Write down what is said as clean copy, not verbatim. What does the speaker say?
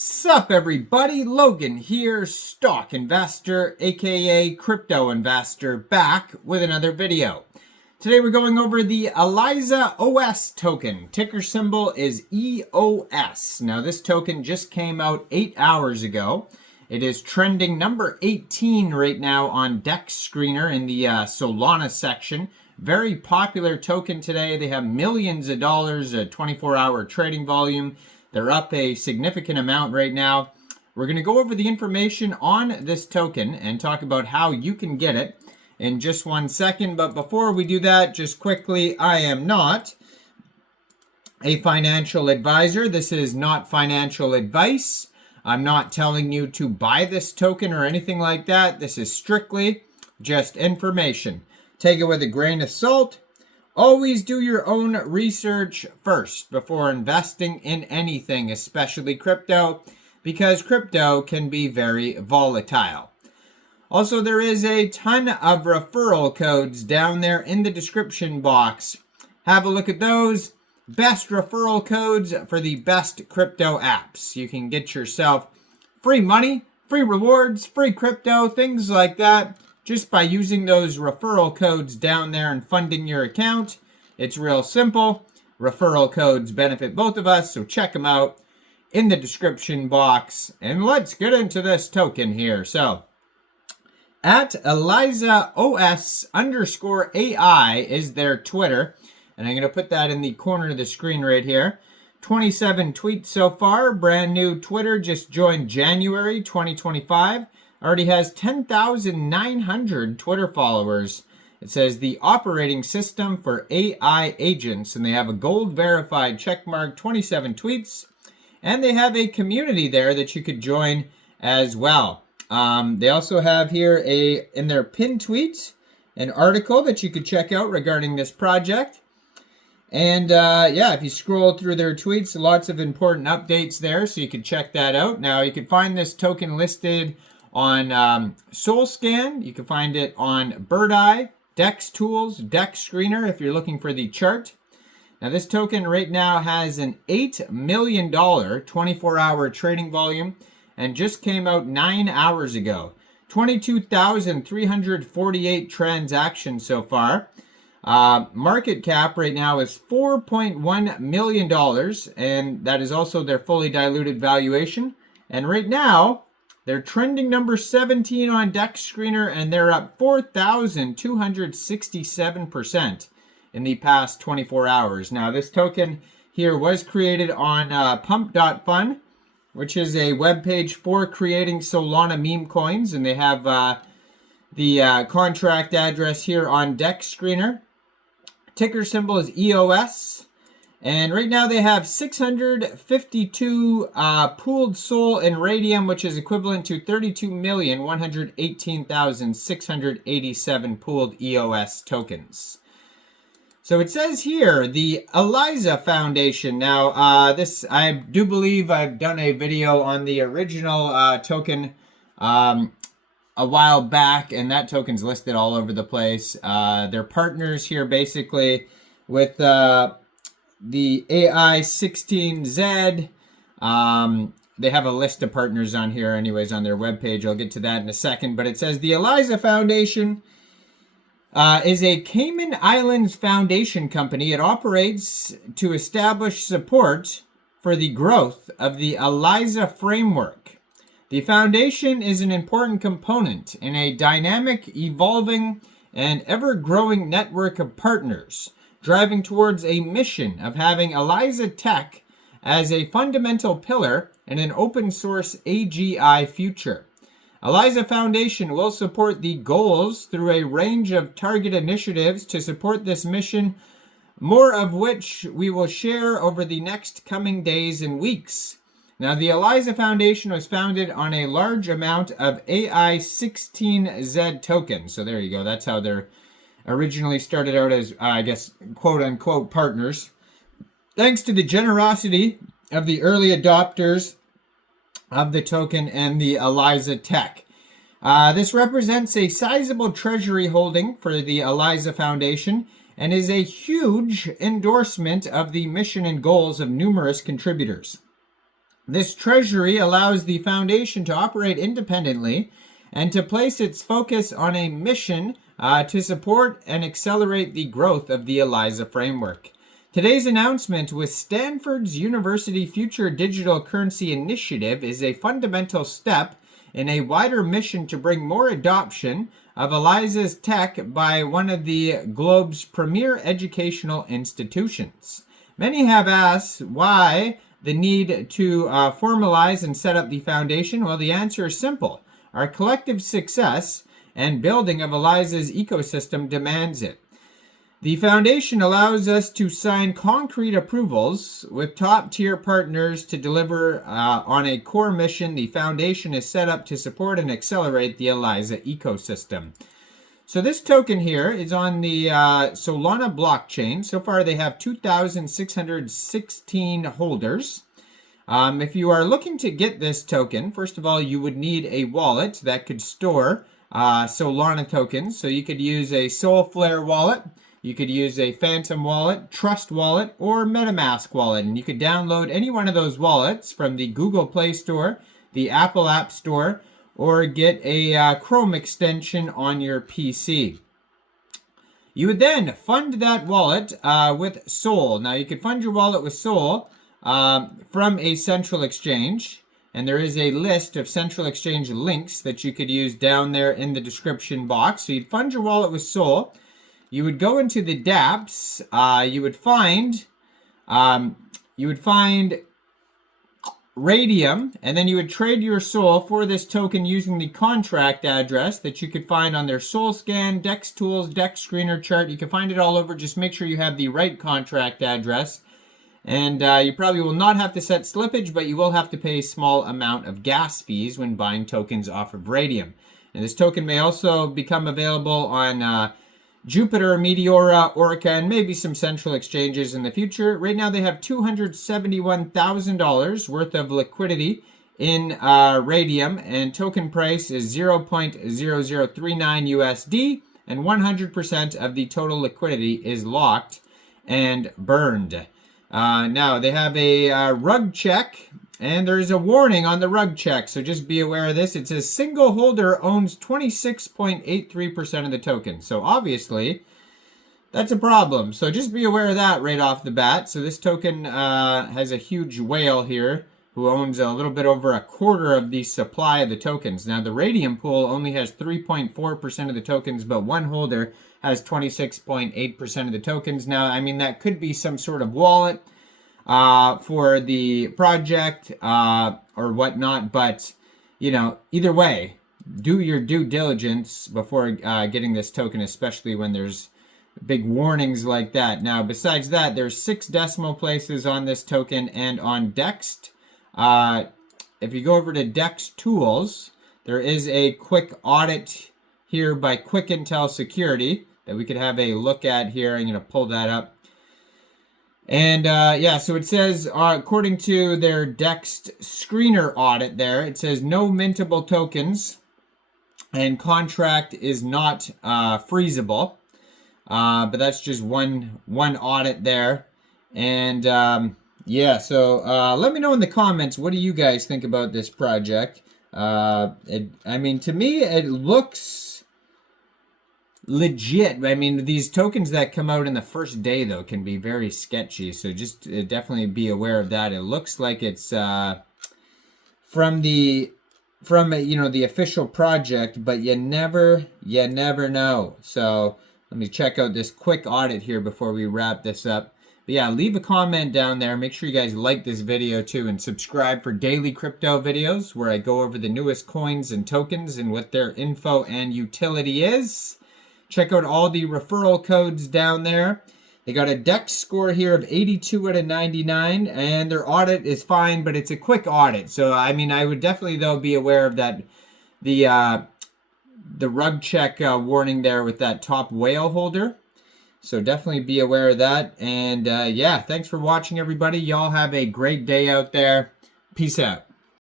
Sup everybody, Logan here, stock investor, aka crypto investor, back with another video. Today we're going over the ElizaOS token. Ticker symbol is EOS. Now this token just came out 8 hours ago. It is trending number 18 right now on DEX Screener in the Solana section. Very popular token today. They have millions of dollars, a 24-hour trading volume. They're up a significant amount right now. We're going to go over the information on this token and talk about how you can get it in just 1 second. But before we do that, just quickly, I am not a financial advisor. This is not financial advice. I'm not telling you to buy this token or anything like that. This is strictly just information. Take it with a grain of salt. Always do your own research first before investing in anything, especially crypto, because crypto can be very volatile. Also, there is a ton of referral codes down there in the description box. Have a look at those. Best referral codes for the best crypto apps. You can get yourself free money, free rewards, free crypto, things like that, just by using those referral codes down there and funding your account. It's real simple. Referral codes benefit both of us, so check them out in the description box. And let's get into this token here. So, at ElizaOS_AI is their Twitter. And I'm going to put that in the corner of the screen right here. 27 tweets so far. Brand new Twitter, just joined January 2025. Already has 10,900 Twitter followers. It says the operating system for AI agents, and they have a gold verified checkmark, 27 tweets, and they have a community there that you could join as well. They also have here in their pinned tweet an article that you could check out regarding this project. And yeah, if you scroll through their tweets, lots of important updates there, so you can check that out. Now you can find this token listed on SolScan. You can find it on Bird Eye, DEX Tools, DEX Screener if you're looking for the chart. Now this token right now has an $8 million 24-hour trading volume and just came out 9 hours ago. 22,348 transactions so far. Market cap right now is $4.1 million, and that is also their fully diluted valuation. And right now, they're trending number 17 on DEX Screener, and they're up 4,267% in the past 24 hours. Now, this token here was created on pump.fun, which is a webpage for creating Solana meme coins, and they have the contract address here on DEX Screener. Ticker symbol is EOS. And right now they have 652 pooled SOL in RAYDIUM, which is equivalent to 32,118,687 pooled EOS tokens. So it says here, the Eliza Foundation. Now, this, I do believe I've done a video on the original token a while back, and that token's listed all over the place. They're partners here basically with the AI16Z. They have a list of partners on here anyways on their webpage. I'll get to that in a second. But it says the Eliza Foundation is a Cayman Islands foundation company. It operates to establish support for the growth of the Eliza framework. The foundation is an important component in a dynamic, evolving, and ever-growing network of partners, driving towards a mission of having Eliza Tech as a fundamental pillar in an open-source AGI future. Eliza Foundation will support the goals through a range of target initiatives to support this mission, more of which we will share over the next coming days and weeks. Now, the Eliza Foundation was founded on a large amount of AI16Z tokens. So there you go. That's how they're originally started out as, I guess, quote-unquote partners. Thanks to the generosity of the early adopters of the token and the Eliza Tech. This represents a sizable treasury holding for the Eliza Foundation and is a huge endorsement of the mission and goals of numerous contributors. This treasury allows the foundation to operate independently and to place its focus on a mission to support and accelerate the growth of the ELIZA framework. Today's announcement with Stanford's University Future Digital Currency Initiative is a fundamental step in a wider mission to bring more adoption of ELIZA's tech by one of the globe's premier educational institutions. Many have asked why the need to formalize and set up the foundation. Well, the answer is simple. Our collective success and building of ELIZA's ecosystem demands it. The foundation allows us to sign concrete approvals with top-tier partners to deliver on a core mission. The foundation is set up to support and accelerate the ELIZA ecosystem. So this token here is on the Solana blockchain. So far they have 2,616 holders. If you are looking to get this token, first of all, you would need a wallet that could store Solana tokens. So you could use a Solflare wallet, you could use a Phantom wallet, Trust wallet, or MetaMask wallet. And you could download any one of those wallets from the Google Play Store, the Apple App Store, or get a Chrome extension on your PC. You would then fund that wallet with Sol. Now you could fund your wallet with Sol from a central exchange, and there is a list of central exchange links that you could use down there in the description box. So you'd fund your wallet with Sol. You would go into the dApps. You would find RAYDIUM, and then you would trade your Sol for this token using the contract address that you could find on their SolScan, DEX Tools, DEX Screener chart. You can find it all over. Just make sure you have the right contract address. And you probably will not have to set slippage, but you will have to pay a small amount of gas fees when buying tokens off of RAYDIUM. And this token may also become available on Jupiter, Meteora, Orca, and maybe some central exchanges in the future. Right now they have $271,000 worth of liquidity in RAYDIUM, and token price is 0.0039 USD, and 100% of the total liquidity is locked and burned. Now they have a rug check, and there's a warning on the rug check, so just be aware of this. It says single holder owns 26.83% of the token. So obviously, that's a problem. So just be aware of that right off the bat. So this token has a huge whale here who owns a little bit over a quarter of the supply of the tokens. Now the RAYDIUM pool only has 3.4% of the tokens, but one holder has 26.8% of the tokens. Now, I mean, that could be some sort of wallet for the project or whatnot, but you know, either way, do your due diligence before getting this token, especially when there's big warnings like that. Now, besides that, there's 6 decimal places on this token, and on DEX, if you go over to DEX Tools, there is a quick audit here by Quick Intel Security that we could have a look at here. I'm going to pull that up. And yeah, so it says, according to their DEX screener audit there, it says no mintable tokens and contract is not freezable. But that's just one audit there. And yeah, so let me know in the comments, what do you guys think about this project? I mean, to me, it looks legit. I mean, these tokens that come out in the first day, though, can be very sketchy. So just definitely be aware of that. It looks like it's from you know, the official project, but you never know. So let me check out this quick audit here before we wrap this up. But yeah, leave a comment down there. Make sure you guys like this video too, and subscribe for daily crypto videos where I go over the newest coins and tokens and what their info and utility is. Check out all the referral codes down there. They got a DEX score here of 82 out of 99, and their audit is fine, but it's a quick audit. So, I mean, I would definitely, though, be aware of that, the rug check warning there with that top whale holder. So definitely be aware of that. And yeah, thanks for watching, everybody. Y'all have a great day out there. Peace out.